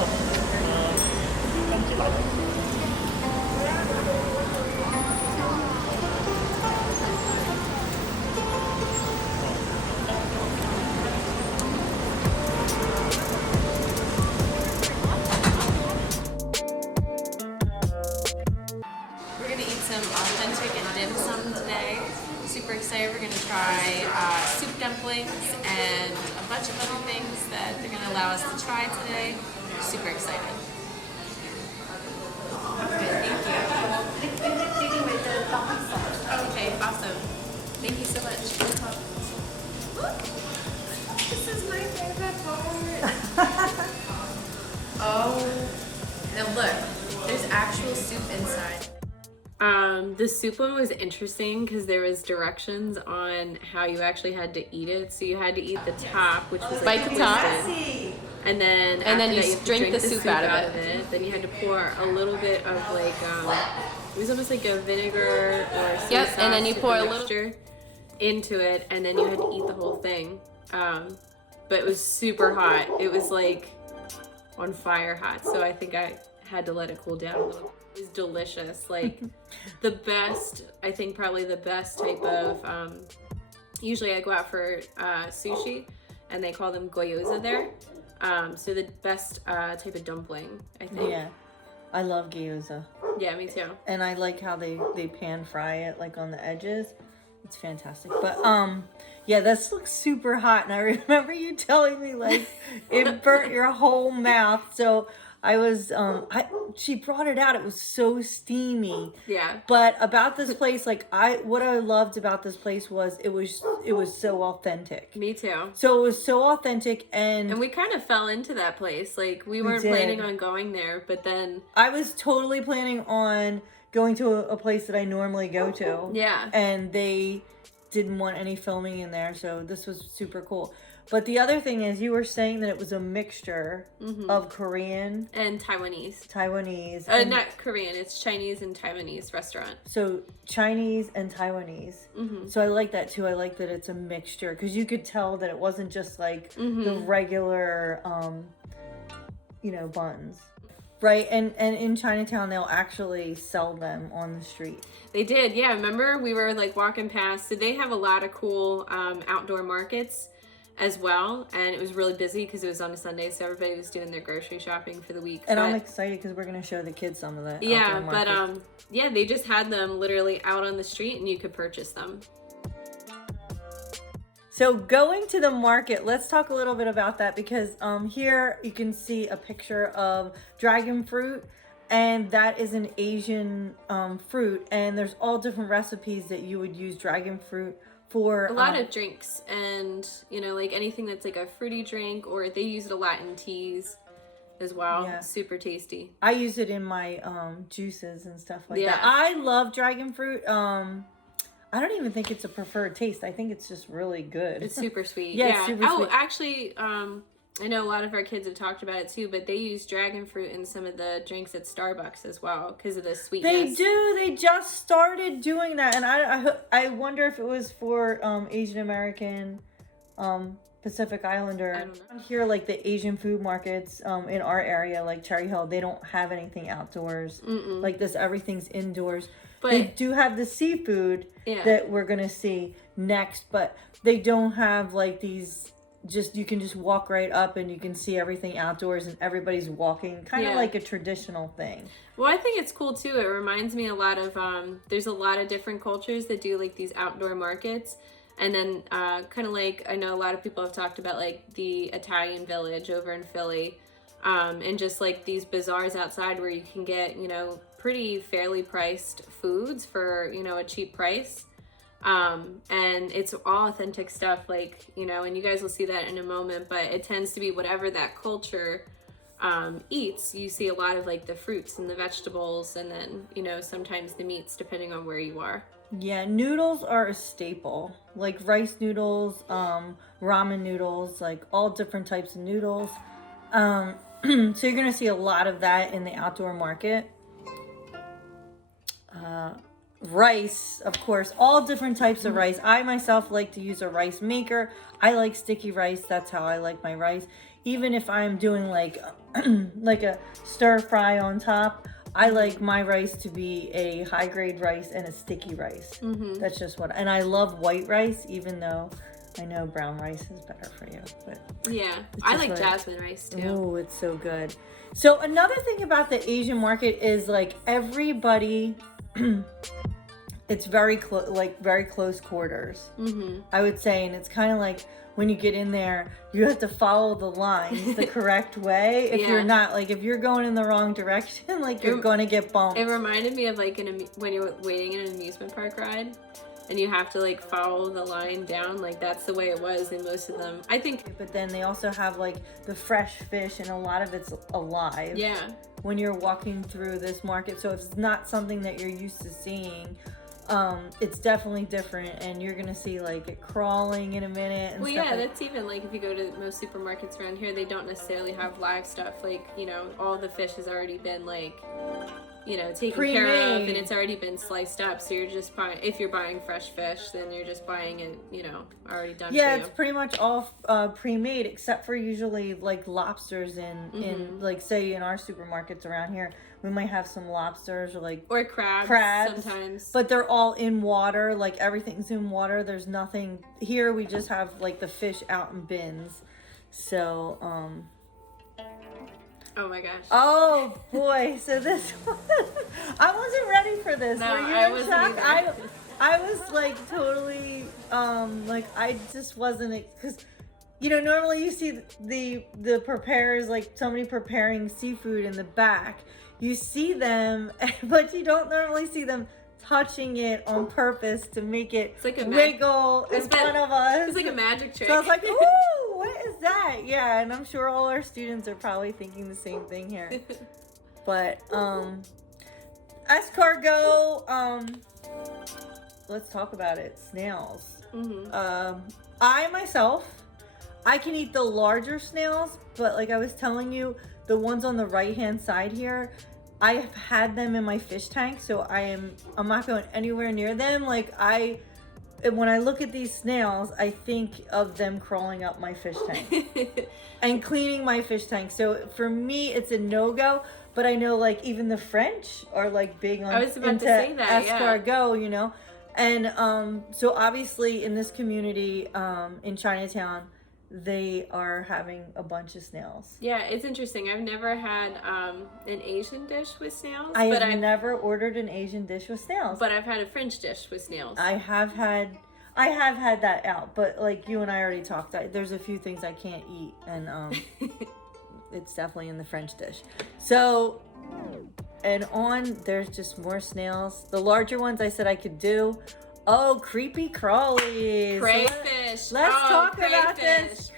깜찍 않아. We're gonna eat some authentic and dim sum today. Super excited. We're gonna try soup dumplings and a bunch of other things that they're gonna allow us to try today. Super excited. Okay, thank you. Okay, awesome. Thank you so much. This is my favorite part. Oh, now look, there's actual soup inside. The soup one was interesting because there was directions on how you actually had to eat it. So you had to eat the top, which was like Bite the top. and then you have to drink the soup out of it. Then you had to pour a little bit of like it was almost like a vinegar or soy Yep, sauce and then you pour a little mixture into it, and then you had to eat the whole thing. But it was super hot. It was like on fire hot. So I think I had to let it cool down a little. It was delicious. Like the best, I think probably the best type of, usually I go out for sushi and they call them gyoza there. So the best type of dumpling, I think. Yeah, I love gyoza. Yeah, me too. And I like how they pan fry it like on the edges. It's fantastic. But yeah, this looks super hot, and I remember you telling me like it burnt your whole mouth. So I was she brought it out. It was so steamy. Yeah. But about this place, like what I loved about this place was it was so authentic. Me too. So it was so authentic, and we kind of fell into that place. Like we weren't did. planning on going there, but then I was totally planning on going to a place that I normally go to. Yeah. And they didn't want any filming in there, so this was super cool. But the other thing is, you were saying that it was a mixture of Korean and Taiwanese. and Not Korean. It's Chinese and Taiwanese restaurant. So Chinese and Taiwanese. So I like that too. I like that it's a mixture because you could tell that it wasn't just like the regular, buns. Right, and in Chinatown, they'll actually sell them on the street. They did, yeah. Remember, we were like walking past. So they have a lot of cool outdoor markets as well, and it was really busy because it was on a Sunday, so everybody was doing their grocery shopping for the week. And I'm excited because we're going to show the kids some of that. Yeah, but yeah, they just had them literally out on the street, and you could purchase them. So going to the market, let's talk a little bit about that because here you can see a picture of dragon fruit, and that is an Asian fruit, and there's all different recipes that you would use dragon fruit for. A lot of drinks, and like anything that's like a fruity drink, or they use it a lot in teas as well. Yeah. Super tasty. I use it in my juices and stuff like that. I love dragon fruit. I don't even think it's a preferred taste. I think it's just really good. It's super sweet. Yeah. It's super sweet. Actually, I know a lot of our kids have talked about it too, but they use dragon fruit in some of the drinks at Starbucks as well because of the sweetness. They do. They just started doing that, and I wonder if it was for Asian American, Pacific Islander. I don't know. Here, like the Asian food markets in our area, like Cherry Hill, they don't have anything outdoors like this. Everything's indoors. But they do have the seafood that we're gonna see next, but they don't have like these. You can just walk right up and you can see everything outdoors, and everybody's walking, kind of like a traditional thing. Well, I think it's cool too. It reminds me a lot of there's a lot of different cultures that do like these outdoor markets, and then kind of like I know a lot of people have talked about like the Italian Village over in Philly, and just like these bazaars outside where you can get pretty fairly priced foods for a cheap price, and it's all authentic stuff, like and you guys will see that in a moment, but it tends to be whatever that culture eats. You see a lot of like the fruits and the vegetables, and then sometimes the meats depending on where you are. Yeah, noodles are a staple, like rice noodles, ramen noodles, like all different types of noodles. So you're gonna see a lot of that in the outdoor market. Rice, of course, all different types of rice. I myself like to use a rice maker. I like sticky rice. That's how I like my rice. Even if I'm doing like like a stir fry on top. I like my rice to be a high grade rice and a sticky rice. That's just what, and I love white rice, even though I know brown rice is better for you. But yeah, I like jasmine rice too. Oh, it's so good. So another thing about the Asian market is like everybody, it's very close, like very close quarters. I would say, and it's kind of like when you get in there, you have to follow the lines the correct way. If you're not, like, if you're going in the wrong direction, like you're going to get bumped. It reminded me of like when you're waiting in an amusement park ride, and you have to like follow the line down. Like that's the way it was in most of them, I think. But then they also have like the fresh fish, and a lot of it's alive. Yeah. When you're walking through this market, so if it's not something that you're used to seeing, it's definitely different, and you're gonna see like it crawling in a minute. And well, stuff yeah, like that's even like if you go to most supermarkets around here, they don't necessarily have live stuff. Like, you know, all the fish has already been like, you know, taken pre-made. care of, and it's already been sliced up. So you're just buying, if you're buying fresh fish, then you're just buying it, you know, already done. Yeah, for you. it's pretty much all pre-made, except for usually like lobsters in like, say in our supermarkets around here, we might have some lobsters or crabs sometimes, but they're all in water. Like everything's in water. There's nothing here. We just have like the fish out in bins. So oh my gosh. Oh boy. So this I wasn't ready for this. No, Were you I in wasn't shock? either. I was like totally like I just wasn't, because you know normally you see the preparers, like somebody preparing seafood in the back. You see them, but you don't normally see them touching it on purpose to make it like wiggle in front of us. It's like a magic trick. So I was like, ooh, what is that? Yeah, and I'm sure all our students are probably thinking the same thing here. But escargot, let's talk about it. Snails. I myself, I can eat the larger snails, but like I was telling you, the ones on the right hand side here, I have had them in my fish tank, so I'm not going anywhere near them. Like when I look at these snails, I think of them crawling up my fish tank and cleaning my fish tank. So for me, it's a no-go. But I know like even the French are like big on escargot, you know. And so obviously in this community in Chinatown, they are having a bunch of snails. Yeah, it's interesting. I've never had an Asian dish with snails. I've never ordered an Asian dish with snails. But I've had a French dish with snails. I have had that out, but like you and I already talked, there's a few things I can't eat, and it's definitely in the French dish. So, and there's just more snails. The larger ones I said I could do. Oh, creepy crawlies. Crayfish. Let's talk about this.